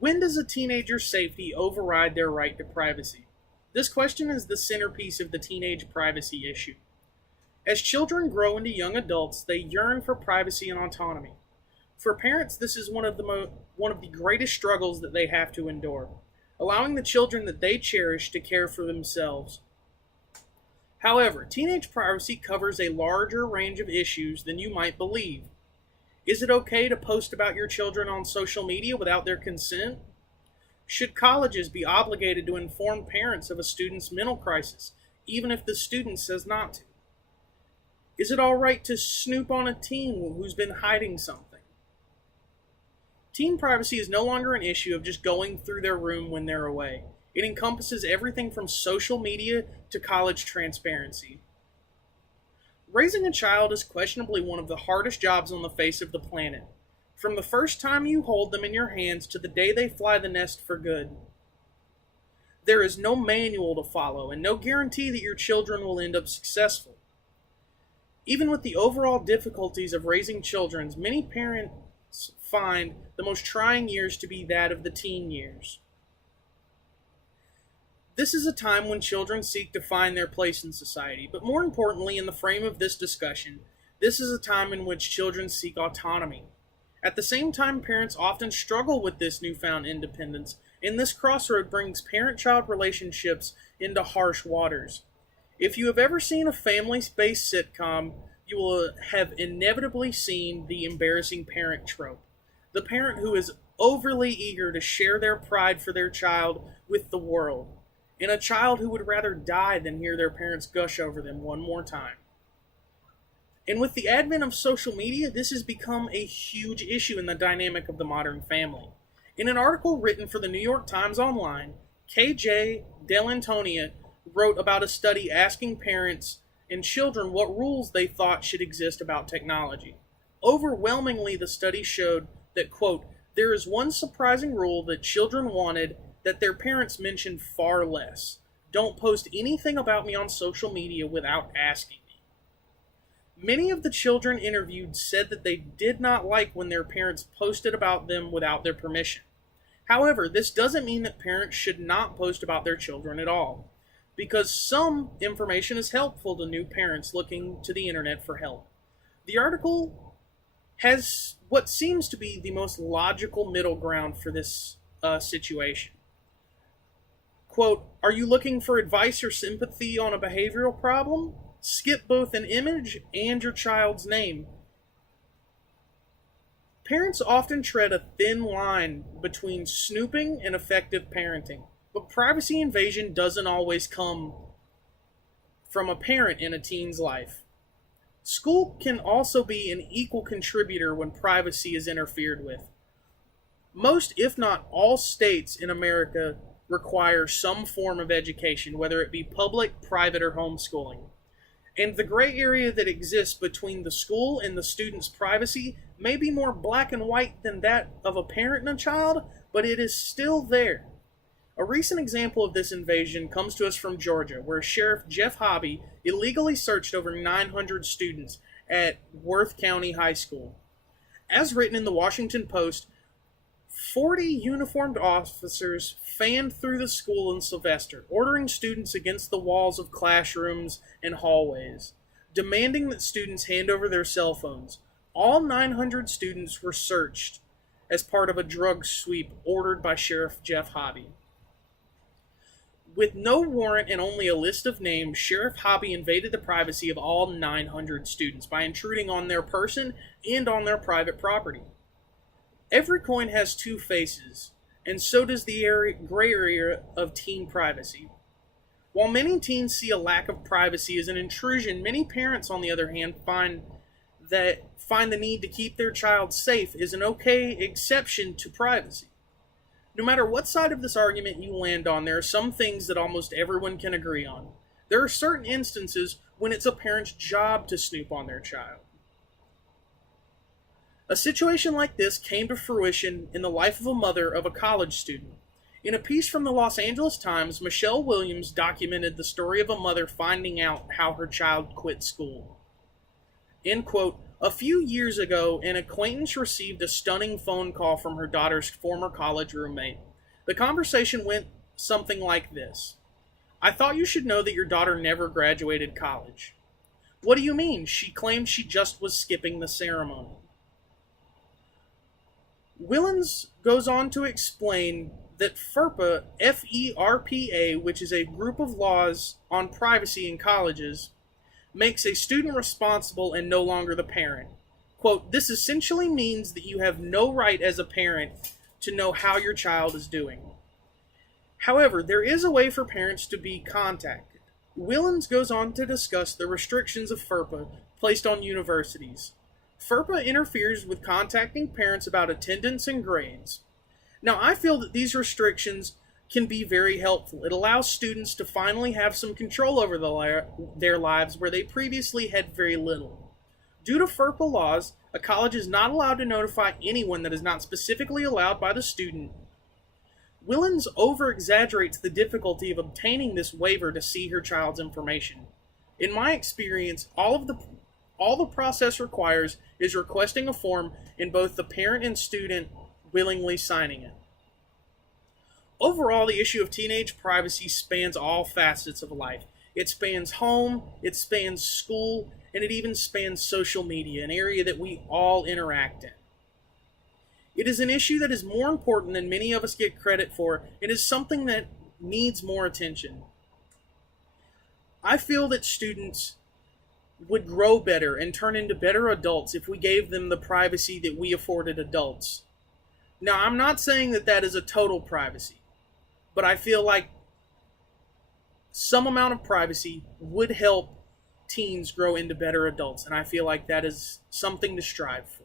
When does a teenager's safety override their right to privacy? This question is the centerpiece of the teenage privacy issue. As children grow into young adults, they yearn for privacy and autonomy. For parents, this is one of the greatest struggles that they have to endure, allowing the children that they cherish to care for themselves. However, teenage privacy covers a larger range of issues than you might believe. Is it okay to post about your children on social media without their consent? Should colleges be obligated to inform parents of a student's mental crisis, even if the student says not to? Is it all right to snoop on a teen who's been hiding something? Teen privacy is no longer an issue of just going through their room when they're away. It encompasses everything from social media to college transparency. Raising a child is questionably one of the hardest jobs on the face of the planet, from the first time you hold them in your hands to the day they fly the nest for good. There is no manual to follow and no guarantee that your children will end up successful. Even with the overall difficulties of raising children, many parents find the most trying years to be that of the teen years. This is a time when children seek to find their place in society, but more importantly, in the frame of this discussion, this is a time in which children seek autonomy. At the same time, parents often struggle with this newfound independence, and this crossroad brings parent-child relationships into harsh waters. If you have ever seen a family-based sitcom, you will have inevitably seen the embarrassing parent trope. The parent who is overly eager to share their pride for their child with the world, and a child who would rather die than hear their parents gush over them one more time. And with the advent of social media, this has become a huge issue in the dynamic of the modern family. In an article written for the New York Times Online, KJ Dell'Antonia wrote about a study asking parents and children what rules they thought should exist about technology. Overwhelmingly, the study showed that, quote, there is one surprising rule that children wanted that their parents mentioned far less. Don't post anything about me on social media without asking me. Many of the children interviewed said that they did not like when their parents posted about them without their permission. However, this doesn't mean that parents should not post about their children at all, because some information is helpful to new parents looking to the internet for help. The article has what seems to be the most logical middle ground for this situation. Quote, are you looking for advice or sympathy on a behavioral problem? Skip both an image and your child's name. Parents often tread a thin line between snooping and effective parenting, but privacy invasion doesn't always come from a parent in a teen's life. School can also be an equal contributor when privacy is interfered with. Most, if not all, states in America require some form of education, whether it be public, private, or homeschooling. And the gray area that exists between the school and the student's privacy may be more black and white than that of a parent and a child, but it is still there. A recent example of this invasion comes to us from Georgia, where Sheriff Jeff Hobby illegally searched over 900 students at Worth County High School. As written in the Washington Post, 40 uniformed officers fanned through the school in Sylvester, ordering students against the walls of classrooms and hallways, demanding that students hand over their cell phones. All 900 students were searched as part of a drug sweep ordered by Sheriff Jeff Hobby. With no warrant and only a list of names, Sheriff Hobby invaded the privacy of all 900 students by intruding on their person and on their private property. Every coin has two faces, and so does the gray area of teen privacy. While many teens see a lack of privacy as an intrusion, many parents, on the other hand, find the need to keep their child safe is an okay exception to privacy. No matter what side of this argument you land on, there are some things that almost everyone can agree on. There are certain instances when it's a parent's job to snoop on their child. A situation like this came to fruition in the life of a mother of a college student. In a piece from the Los Angeles Times, Michelle Williams documented the story of a mother finding out how her child quit school. End quote. A few years ago, an acquaintance received a stunning phone call from her daughter's former college roommate. The conversation went something like this: "I thought you should know that your daughter never graduated college." "What do you mean?" She claimed she just was skipping the ceremony. Willens goes on to explain that FERPA, FERPA, which is a group of laws on privacy in colleges, makes a student responsible and no longer the parent. Quote, "This essentially means that you have no right as a parent to know how your child is doing. However, there is a way for parents to be contacted." Willens goes on to discuss the restrictions of FERPA placed on universities. FERPA interferes with contacting parents about attendance and grades. Now, I feel that these restrictions can be very helpful. It allows students to finally have some control over their lives where they previously had very little. Due to FERPA laws, a college is not allowed to notify anyone that is not specifically allowed by the student. Willens over-exaggerates the difficulty of obtaining this waiver to see her child's information. In my experience, all the process requires is requesting a form and both the parent and student willingly signing it. Overall, the issue of teenage privacy spans all facets of life. It spans home, it spans school, and it even spans social media, an area that we all interact in. It is an issue that is more important than many of us get credit for. It is something that needs more attention. I feel that students would grow better and turn into better adults if we gave them the privacy that we afforded adults. Now, I'm not saying that that is a total privacy, but I feel like some amount of privacy would help teens grow into better adults, and I feel like that is something to strive for.